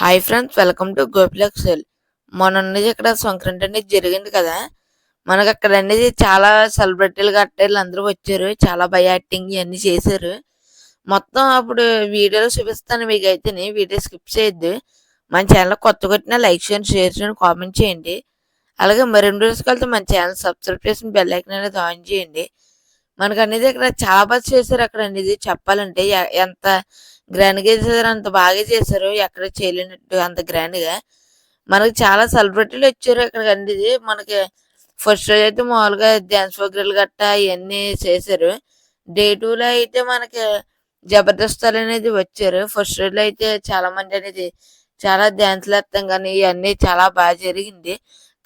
Hi friends, welcome to గోపిలక్సెల్. మొన్న అనేది ఇక్కడ సంక్రాంతి అనేది జరిగింది కదా. మనకు అక్కడ అనేది చాలా సెలబ్రిటీలు గట్టాలు అందరూ వచ్చారు. చాలా బాగా యాక్టింగ్ ఇవన్నీ చేశారు. మొత్తం అప్పుడు వీడియోలో చూపిస్తాను మీకు. అయితేనే వీడియో స్కిప్ చేయొద్దు. మన ఛానల్ కొత్తగా వచ్చిన లైక్ చేయండి, షేర్ చేయండి, కామెంట్ చేయండి. అలాగే మరిన్ని వీడియోస్ కలిసి మన ఛానల్ సబ్స్క్రైబ్ చేసి బెల్ ఐకాన్ అనేది ఆన్ చేయండి. మనకు అనేది ఇక్కడ చాలా బాగా చేశారు. అక్కడ అనేది చెప్పాలంటే ఎంత గ్రాండ్గా చేశారు, అంత బాగా చేశారు. ఎక్కడ చేయలేనట్టు అంత గ్రాండ్గా. మనకి చాలా సెలబ్రిటీలు వచ్చారు అక్కడికి అనేది. మనకి ఫస్ట్ రోజు అయితే మామూలుగా డ్యాన్స్ ప్రోగ్రాలు గట్టా ఇవన్నీ చేశారు. డే 2లో అయితే మనకి జబర్దస్త్ అనేది వచ్చారు. ఫస్ట్ రోజులో అయితే చాలా మంది అనేది చాలా డ్యాన్స్లు వేస్తాం కానీ ఇవన్నీ చాలా బాగా జరిగింది.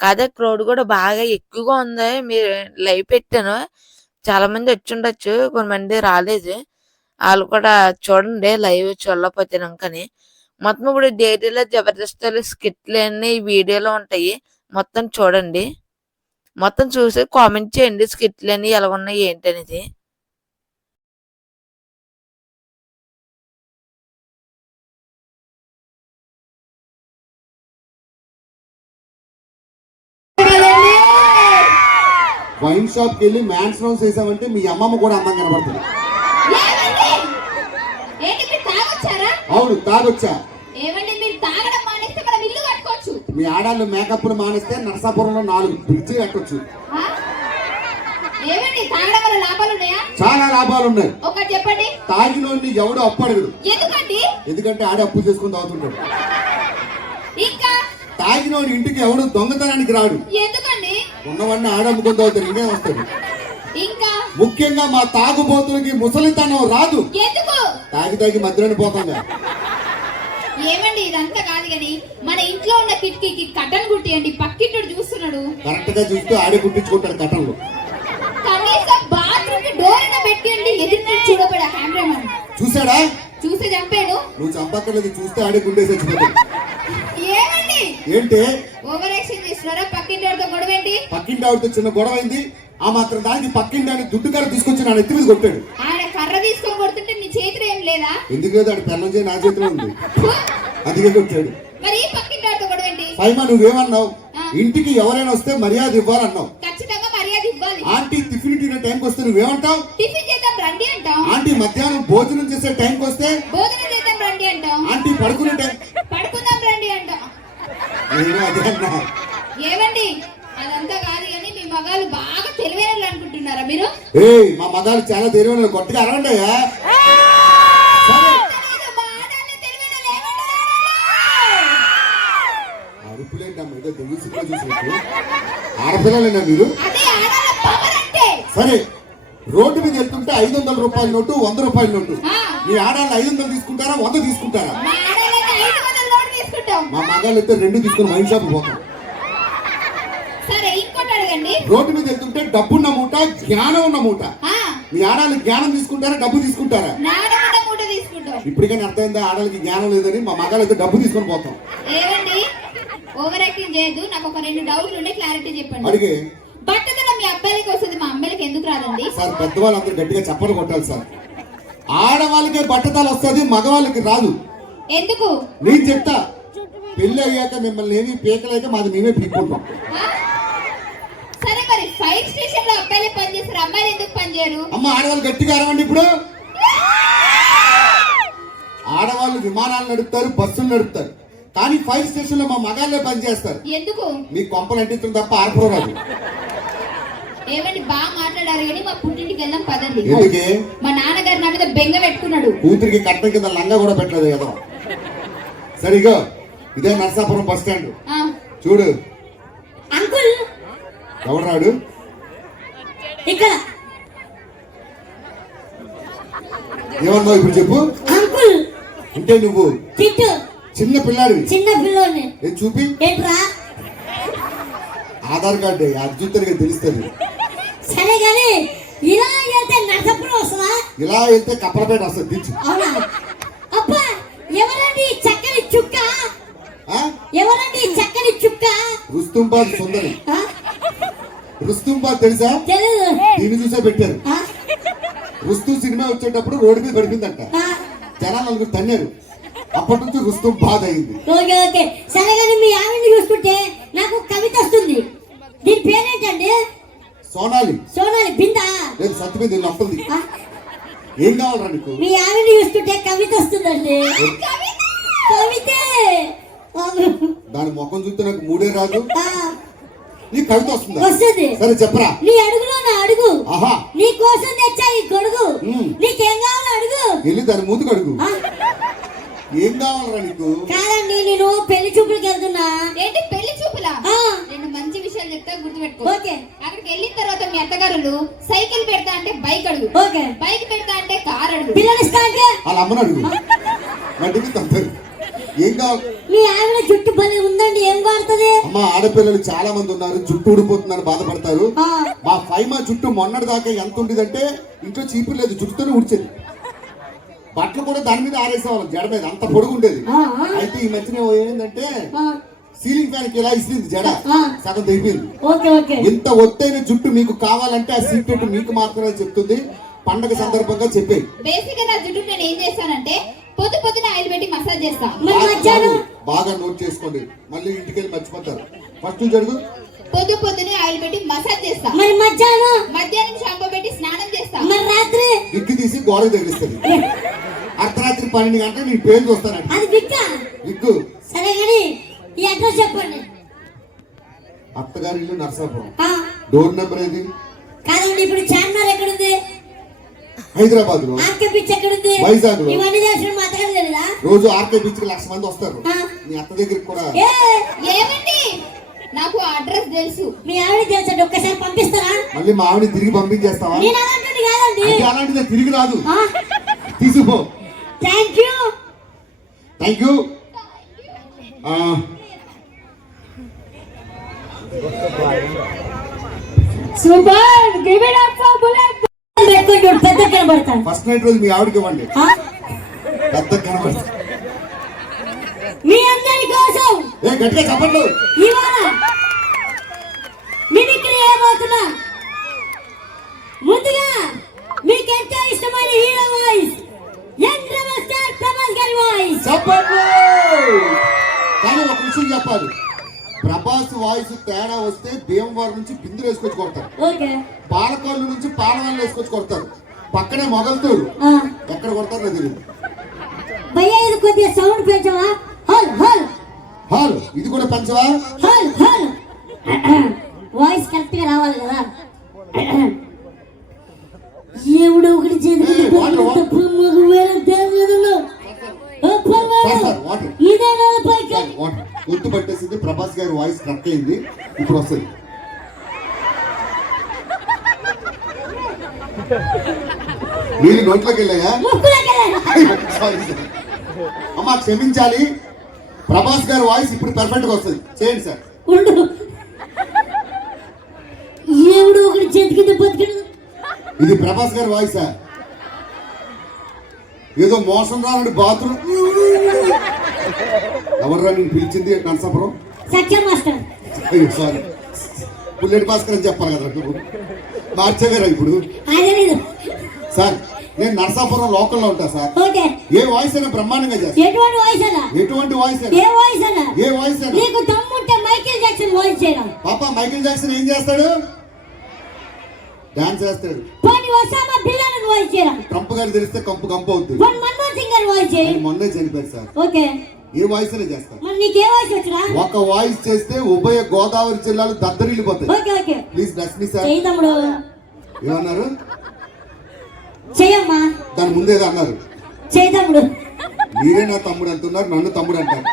కాదే క్రౌడ్ కూడా బాగా ఎక్కువగా ఉంది. మీరు లైవ్ పెట్టాను, చాలా మంది వచ్చి ఉండొచ్చు, కొంతమంది రాలేదు. వాళ్ళు కూడా చూడండి, లైవ్ చూడలేకపోతేనాకని. మొత్తం ఇప్పుడు డేటీలో జబర్దస్త్ స్కిట్లు అన్నీ ఈ వీడియోలో ఉంటాయి. మొత్తం చూడండి, మొత్తం చూసి కామెంట్ చేయండి స్కిట్లు అన్నీ ఎలా ఉన్నాయి ఏంటనేది. వైన్ షాప్ కి వెళ్ళి మ్యాన్స్ రౌండ్స్ వేసామంటే మీ అమ్మమ్మ కూడా అందం కనబడుతుంది. అవును, తాగొచ్చా. మీ ఆడాళ్ళు మేకప్లు మానేస్తే నరసాపురంలో 4 బ్రిడ్జి కట్టొచ్చు. చాలా లాభాలు ఉన్నాయి. తాగినోడిని ఎవడు అప్పు అడగడు. ఎందుకంటే ఆడే అప్పు చేసుకుని తాగుతుంటాడు. తాగినోడి ఇంటికి ఎవడు దొంగతనానికి రాడు. ఉన్నవాడిని ఆడమ్ముకొని తాగుతారు. ఇంకే వస్తాడు. ముఖ్యంగా మా తాగుబోతులకి ముసలితనం రాదు. తాగి తాగి మధ్యలోనే పోతాం. ఏమండి, ఇదంతా కాదు కానీ మన ఇంట్లో ఉన్న కిటికీకి కట్టను కుట్టియండి. పక్కింటి చూస్తున్నాడు. కరెక్ట్ గా చూస్తూ ఆడే కుట్టించుకుంటాడు కట్టలు. కనీసం బాత్రూమ్ కి డోర్ అయినా పెట్టియండి. ఎదురు చూడబడా కెమెరామన్ చూసాడా? చూసి చంపాడు. నువ్వు చంపక్కర్లేదు, చూస్తే ఆడే గుండేసి చచ్చిపోతాడు. ఏమండి, ఏంటి ఓవర్ యాక్షన్ చేస్తున్నారా? పక్కింటి ఆవిడతో గొడవ ఏంటి? పక్కింటి ఆవిడతో చిన్న గొడవ అయింది. ఆ మాత్రం దానికి పక్కింటి ఆయన దుడ్డు కర్ర తీసుకొచ్చి నా నెత్తి మీద కొట్టాడు. ఆయన కర్ర తీసుకొని కొడుతుంటే నీ చేతిలో ఏం లేదా? ఎందుకు లేదు, ఆడు పెళ్ళం చేయి నా చేతిలో ఉంది. అదిగే కొట్టాడు. మరి ఈ పక్కింటి ఆవిడతో గొడవ ఏంటి? సైమా, నువ్వేమన్నావు? ఇంటికి ఎవరైనా వస్తే మర్యాద ఇవ్వాలన్నావు. ఖచ్చితంగా మర్యాద ఇవ్వాలి. ఆంటీ టిఫిన్ తినే టైంకి వస్తే నువ్వేమంటావు? టిఫిన్ చేద్దాం రండి అంటావు. ఆంటీ మధ్యాహ్నం భోజనం చేసే టైంకి వస్తే భోజనం చేద్దాం రండి అంటావు. ఆంటీ పడుకునే టైం పడుకుందాం రండి అంటావు. నేను అదే అన్నా. ఏమండి, అదంతా కాదు కానీ మీ మగాళ్ళు బాగా తెలివైన అనుకుంటున్నారా మీరు? మా మగాళ్ళు చాలా తెలివైన. కొత్తగా అరవండియా. అరుపులేంటమ్మా, ఏదో దొంగ సినిమా చూసినట్టు. ఆడపిల్లలేనా మీరు? సరే, రోడ్డు మీద వెళ్తుంటే 500 రూపాయల నోటు, 100 రూపాయల నోటు. మీ ఆడాళ్ళు 500 తీసుకుంటారా, 100 తీసుకుంటారా? మా మగాళ్ళు అయితే 2 తీసుకుని వైన్ షాప్ పోతాం. రోడ్డు మీద వెళ్తుంటే డబ్బున్న మూట, జ్ఞానం ఉన్న మూట. మీ ఆడాళ్ళు జ్ఞానం తీసుకుంటారా, డబ్బు తీసుకుంటారా? ఇప్పటికైనా అర్థమైందా? ఆడాలకి జ్ఞానం లేదని. మా మగాళ్ళు అయితే డబ్బు తీసుకొని పోతాం. ఓవర్ యాక్టింగ్ చేయొద్దు. నాకు ఒక 2 డౌట్లు ఉండే, క్లారిటీ చెప్పండి. అడిగే. బట్టతనం మీ అబ్బాయిలకి వస్తుంది, మా అమ్మాయిలకి ఎందుకు రాదండి? సార్, పెద్దవాళ్ళు అందరూ గట్టిగా చప్పలు కొట్టాలి సార్. ఆడవాళ్ళకే బట్టతలు వస్తుంది, మగవాళ్ళకి రాదు. ఎందుకు? నేను చెప్తా. పెళ్లి అయ్యాక మిమ్మల్ని ఏమి పీకలేక మాది మేమే పీక్కుంటాం. సరే, మరి ఫైర్ స్టేషన్ లో అబ్బాయిలే పని చేస్తారు, అమ్మాయిలు ఎందుకు పని చేయరు? అమ్మ, ఆడవాళ్ళు గట్టిగా అరవండి. ఇప్పుడు ఆడవాళ్ళు విమానాలు నడుపుతారు, బస్సులు నడుపుతారు, కానీ ఫైర్ స్టేషన్ లో మా మగాళ్ళే పని చేస్తారు. ఎందుకు? మీ కొంపలు అంటిస్తుంది తప్ప ఆర్పో రాదు. ఏమండి, బాగా మాట్లాడారు కానీ మా పుట్టింటికి వెళ్దాం పదండి. ఎందుకే? మా నాన్నగారు నా మీద బెంగ పెట్టుకున్నాడు. కూతురికి కట్నం కింద లంగా కూడా పెట్టలేదు కదా. సరిగా ఇదే నర్సాపురం బస్ స్టాండ్ చూడు. అంకుల్ ఎవడు రాడు ఇక్కడ? ఏమన్నావు ఇప్పుడు చెప్పు. అంకుల్ అంటే నువ్వు చిన్న పిల్లాడివి. చిన్న పిల్లోని చూపి. ఆధార్ కార్డు అర్జున్గా తెలుస్తుంది. సరే కానీ ఇలా వెళ్తే నర్సాపురం వస్తుందా? ఇలా వెళ్తే కప్పలపేట వస్తుంది. దించు. అబ్బా, ఎవరండి చక్కని చుక్క? ఎవరండి చక్కని చుక్క? రుస్తుంబాద్ సుందరి. రుస్తుంబాద్ తెలుసా? దీన్ని చూసే పెట్టారు. రుస్తు సినిమా వచ్చేటప్పుడు రోడ్డు మీద పడిపోయిందంట. జనాలు 4 తన్నారు. అప్పటి నుంచి రుస్తుం బాధ అయింది. ఓకే ఓకే సరే కానీ మీ ఆవిడని చూసుకుంటే నాకు కవిత వస్తుంది. దీని పేరేంటండి? సోనాలి. సోనాలి బిందా? లేదు సత్యమేది వస్తుంది. ఏం కావాలరా నీకు? మీ ఆవిడని చూసుకుంటే కవిత వస్తుందండి. కవితే దాని ముఖం చూస్తే నాకు మూడే రాదు. నీ కవిత వస్తుందా? వస్తుంది. సరే చెప్పరా. నీ అడుగులో నా అడుగు. ఆహా. నీ కోసం తెచ్చా ఈ గొడుగు. నీకేం కావాలో అడుగు. వెళ్ళి దాని మూతికి అడుగు. ఏం కావాలరా నీకు? కాదండి నేను పెళ్లి చూపులకు వెళ్తున్నా. ఏంటి పెళ్లి చూపులా? రెండు మంచి విషయాలు చెప్తా గుర్తుపెట్టుకో. ఓకే. అక్కడికి వెళ్ళిన తర్వాత మీ అత్తగారులు సైకిల్ పెడతా అంటే బైక్ అడుగు. ఓకే. బైక్ పెడతా అంటే కార్ అడుగు. పిల్లనిస్తా అంటే వాళ్ళ అమ్మని అడుగు. నటికి తంతారు. ఏం కావాలి? మీ ఆవిడ జుట్టు భలే ఉందండి, ఏం వాడుతుంది? అమ్మ ఆడపిల్లలు చాలా మంది ఉన్నారు, జుట్టు ఊడిపోతుందని బాధపడతారు. మా ఫైమా జుట్టు మొన్నటి దాకా ఎంత ఉండేదంటే ఇంట్లో చీపురు లేదు, జుట్టుతోనే ఉడిచేది. బట్టలు కూడా దాని మీద ఆరేసేవాళ్ళం, జడ మీద అంత పొడుగు ఉండేది. అయితే ఈ మధ్యన ఏంటంటే సీలింగ్ ఫ్యాన్ కి ఇలా ఇస్తుంది, జడ సగం తెగిపోయింది. ఇంత ఒత్తైన జుట్టు మీకు కావాలంటే ఆ సీక్రెట్ మీకు మాత్రమే చెప్తుంది. పండగ సందర్భంగా చెప్పేయి. బేసిక్ గా నా జుట్టు నేను ఏం చేస్తానంటే పొద్దున ఆయిల్ పెట్టి మసాజ్ చేస్తా. బాగా నోట్ చేసుకోండి, మళ్ళీ ఇంటికి వెళ్ళి మర్చిపోతారు. ఫస్ట్ జరుగు. పొద్దునే ఆయిల్ పెట్టి మసాజ్ చేస్తా. మరి మధ్యాహ్నం షాంపూ పెట్టి స్నానం చేస్తా. మరి రాత్రి విక్కి తీసి గోడ తగిలిస్తుంది. అర్ధరాత్రి 12 గంటలకు నీ పేరు చూస్తానండి. అది విక్కు. సరే కానీ ఈ అడ్రస్ చెప్పండి. అత్తగారి ఇల్లు నర్సాపురం. డోర్ నెంబర్ ఏది? కాదండి ఇప్పుడు చార్మినార్ ఎక్కడుంది? హైదరాబాద్ లో. ఆర్కే బీచ్ ఎక్కడుంది? వైజాగ్ లో. ఇవన్నీ చేసిన మా అత్తగారు తెలీదా? రోజు ఆర్కే బీచ్ కి 1,00,000 మంది వస్తారు. మీ అత్త దగ్గరికి కూడా. ఏమండి నాకు అడ్రస్ తెలుసు. మీ ఆవిడ తెలుసండి, ఒక్కసారి పంపిస్తారా? మళ్ళీ మా ఆవిడ తిరిగి పంపించేస్తావా? నేను అలాంటిది కాదండి. అలాంటిదే తిరిగి రాదు. తీసుకో. Thank you. Thank you. Super. Give it up for bullet. పెట్టుకోండి, పెద్ద కనబడతాను. ఫస్ట్ నైట్ రోజు మీ ఆవిడకి ఇవ్వండి, పెద్ద కనబడతాను. మీ అందరి కోసం గట్టిగా చెప్పండి. ఇవాళ మిమిక్రీ ఏమవుతున్నా. ముందుగా మీకు ఎంతో ఇష్టమైన hero voice young rebel star Prabhas గారి వాయిస్. చెప్పండి. కానీ ఒక విషయం చెప్పాలి, ప్రభాస్ వాయిస్ తేడా వస్తే భీమవరం నుంచి బిందులు వేసుకొచ్చి కొడతారు. ఓకే. పాలకొల్లు నుంచి పాలవాళ్ళు వేసుకొచ్చి కొడతారు. పక్కనే మొగల్తూరు. ఎక్కడ కొడతారు నాకు తెలియదు. భయ్యా ఇది కొద్దిగా సౌండ్ పెంచవా? హల్ హల్ హాల్ ఇది కూడా పెంచవా? హల్ హల్ వాయిస్ కరెక్ట్ గా రావాలి కదా. ఎవడో ఒకటి చేతికి గుర్తు పట్టేసింది. ప్రభాస్ గారి వాయిస్ కరెక్ట్ అయింది, ఇప్పుడు వస్తుంది. నీళ్ళు నోట్లోకి వెళ్ళాయా? అమ్మా క్షమించాలి, ప్రభాస్ గారి వాయిస్ ఇప్పుడు పర్ఫెక్ట్ గా వస్తుంది. చేయండి సార్. ఎవడో ఒకటి చేతికి బతికడు. ఇది ప్రభాస్ గారి వాయిసా? ఏదో మోసం రానండి బాత్రూమ్. ఎవర్రా నేను పిలిచింది? నరసాపురం సత్యం మాస్టర్. సారీ, బుల్లెట్ భాస్కర్ అని చెప్పాలి కదా, మార్చేగారా ఇప్పుడు. సార్ నేను నరసాపురం లోకల్లో ఉంటా సార్. ఏ వాయిస్ అయినా బ్రహ్మాండంగా చేస్తాను. ఎటువంటి వాయిస్ అయినా? ఎటువంటి వాయిస్ అయినా? ఏ వాయిస్ అయినా? ఏ వాయిస్ అయినా? నీకు దమ్ముంటే మైకేల్ జాక్సన్ వాయిస్ చేయడం. పాప మైకేల్ జాక్సన్ ఏం చేస్తాడు? డాన్స్ చేస్తాడు. పోనీ ఒసామా బిన్ లాడెన్ వాయిస్ చేయడం. ట్రంప్ గారు తెలిస్తే కంపు కంపు అవుతుంది. పోనీ మన్మోహన్ సింగ్ గారి వాయిస్ చేయి. మొన్నే చనిపోయారు సార్. ఓకే. ఏ వాయిస్ అయినా చేస్తాను. మరి నీకు ఏ వాయిస్ వచ్చరా? ఒక వాయిస్ చేస్తే ఉభయ గోదావరి జిల్లాలు దద్దరిల్లిపోతాయి. Okay okay. Please bless me sir. చేయి తమ్ముడు. ఏమన్నారు? చేయమ్మా. దాని ముందేదో అన్నారు. చేయి తమ్ముడు. మీరే నా తమ్ముడు అంటున్నారు, నన్ను తమ్ముడు అంటారు.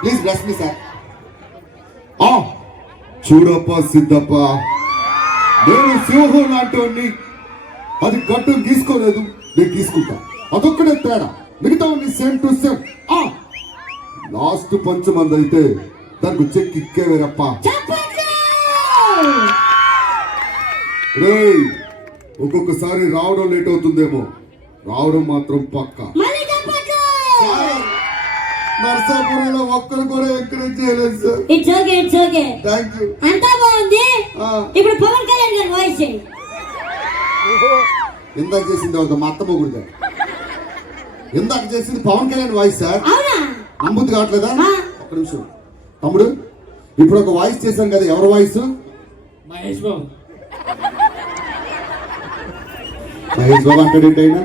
Please bless me sir. చూడప్ప సిద్ధప్ప, నేను సింహం లాంటి అది గట్టు తీసుకోలేదు, నేను తీసుకుంటా. అదొక్కడే తేడా, మిగతా సేమ్ టు సేమ్. లాస్ట్ పంచమంది అయితే దానికి చెక్ ఇక్కే వేరప్ప. ఒక్కొక్కసారి రావడం లేట్ అవుతుందేమో, రావడం మాత్రం పక్క. నర్సాపురంలో ఒక్కరు కూడా ఎంకరేజ్ చేయలేదు sir. It's okay, it's okay. Thank you. అంతా బాగుంది. ఇప్పుడు పవన్ కళ్యాణ్ గారి వాయిస్ చేయి. ఇందాక చేసింది ఒక మా అత్త మొగుడు గారు. ఇందాక చేసింది పవన్ కళ్యాణ్ వాయిస్ సార్. అవునా? నమ్ముద్ది కావట్లేదా? ఆ. ఒక్క నిమిషం తమ్ముడు, ఇప్పుడు ఒక వాయిస్ చేశాం కదా, ఎవరి వాయిస్? మహేష్ బాబు. మహేష్ బాబు అంటాడేంటి ఆయన?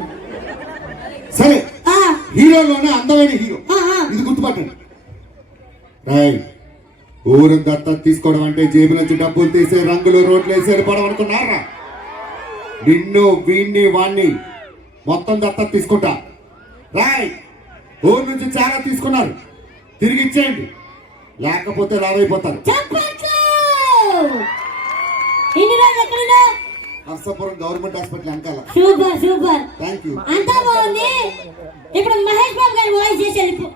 సరే, ఆ, హీరోలోనే అందమైన హీరో, ఆ, ఆ. ఇది గుర్తుపట్టండి. రాయ్, ఊరు దత్త తీసుకోవడం అంటే జేబు నుంచి డబ్బులు తీసే, రంగులు రోడ్లు వేసే పడవ అనుకున్నారా? నిన్ను వీణ్ణి వాణ్ణి మొత్తం దత్త తీసుకుంటా. రాయ్, ఊరు నుంచి చాలా తీసుకున్నారు, తిరిగి ఇచ్చేయండి, లేకపోతే లావైపోతారు. చప్పట్లు! ఇన్ని రోజులు ఎక్కడున్నా? నర్సాపురం గవర్నమెంట్ హాస్పిటల్ వెనకాల. Super super, thank you. అంతా బాగుంది. ఇప్పుడు మహేష్ బాబు గారి వాయిస్ చేసి వెళ్ళిపో.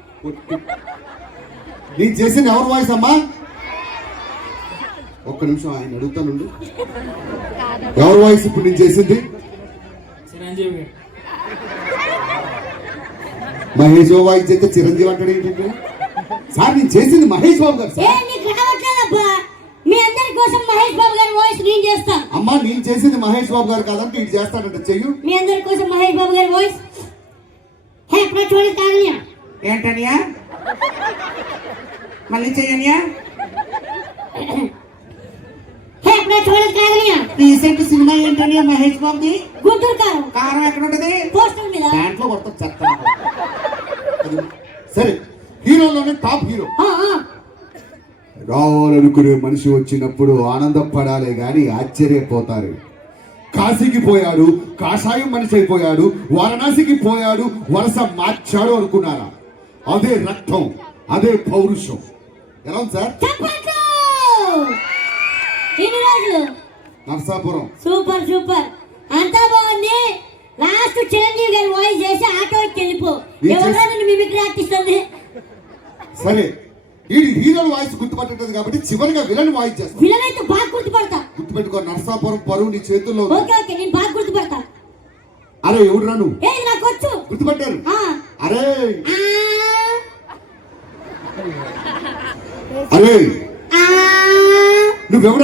నేను చేసింది ఎవరి వాయిస్ అమ్మా? ఒక్క నిమిషం ఆయన అడుగుతానుండు. ఎవరి వాయిస్ ఇప్పుడు నేను చేసింది? చిరంజీవి గారు. మహేష్ బాబు వాయిస్ అయితే చిరంజీవి అంటాడు ఏంటంటే? సార్ నేను చేసింది మహేష్ బాబు గారు ఏ సార్. నీకు రావట్లేదబ్బా? మీ అందరి కోసం మహేష్ బాబు గారి వాయిస్ నేను చేస్తాను. అమ్మా నేను చేసింది మహేష్ బాబు గారు కాదంటే ఇటు చేస్తాడంట, చెయ్యు. మీ అందరి కోసం మహేష్ బాబు గారి వాయిస్. హే ఇప్పుడు చూడండి కాదనియా. ఏంటనియా? మళ్ళీ చెయ్యనియా? హే ఇప్పుడు చూడండి కాదనియా. రీసెంట్ సినిమా ఏంటనియా మహేష్ బాబుది? గుంటూరు కారం కారం ఎక్కడ ఉంటది? పోస్టర్ మీద. దాంట్లో మొత్తం చెత్త. సరే, హీరోలోనే టాప్ హీరో. ఆ, ఆ. రావాలనుకునే మనిషి వచ్చినప్పుడు ఆనందపడాలే గాని ఆశ్చర్యపోతారు. కాశీకి పోయాడు, కాషాయం మనిషి అయిపోయాడు, వారణాసికి పోయాడు, వరుస మార్చాడు అనుకున్నారా? అదే రక్తం, అదే పౌరుషం. ఎలా ఉంది సార్? చప్పట్లు! ఇన్ని రోజులు నర్సాపురం. సూపర్ సూపర్, అంతా బాగుంది. లాస్ట్ చిరంజీవి గారి వాయిస్ చేసి ఆటోకి వెళ్ళిపో. ఎవరైనా నిన్ను మిమిక్రీ ఆర్టిస్ట్ అంది. సరే, ఈ హీరో వాయిస్ గుర్తుపట్టలేదు కాబట్టి చివరిగా విలన్ వాయిస్ చేస్తా. విలన్ అయితే బాగా గుర్తుపడతా. గుర్తుపెట్టుకో, నర్సాపురం పరువు నీ చేతుల్లో ఉంది. ఓకే ఓకే, నేను బాగా గుర్తుపడతా. అరే ఎవడు రాను ఏది నాకు వచ్చు. గుర్తుపట్టారు. ఆ. అరే ఆ. అరే ఆ. నువ్వెవడ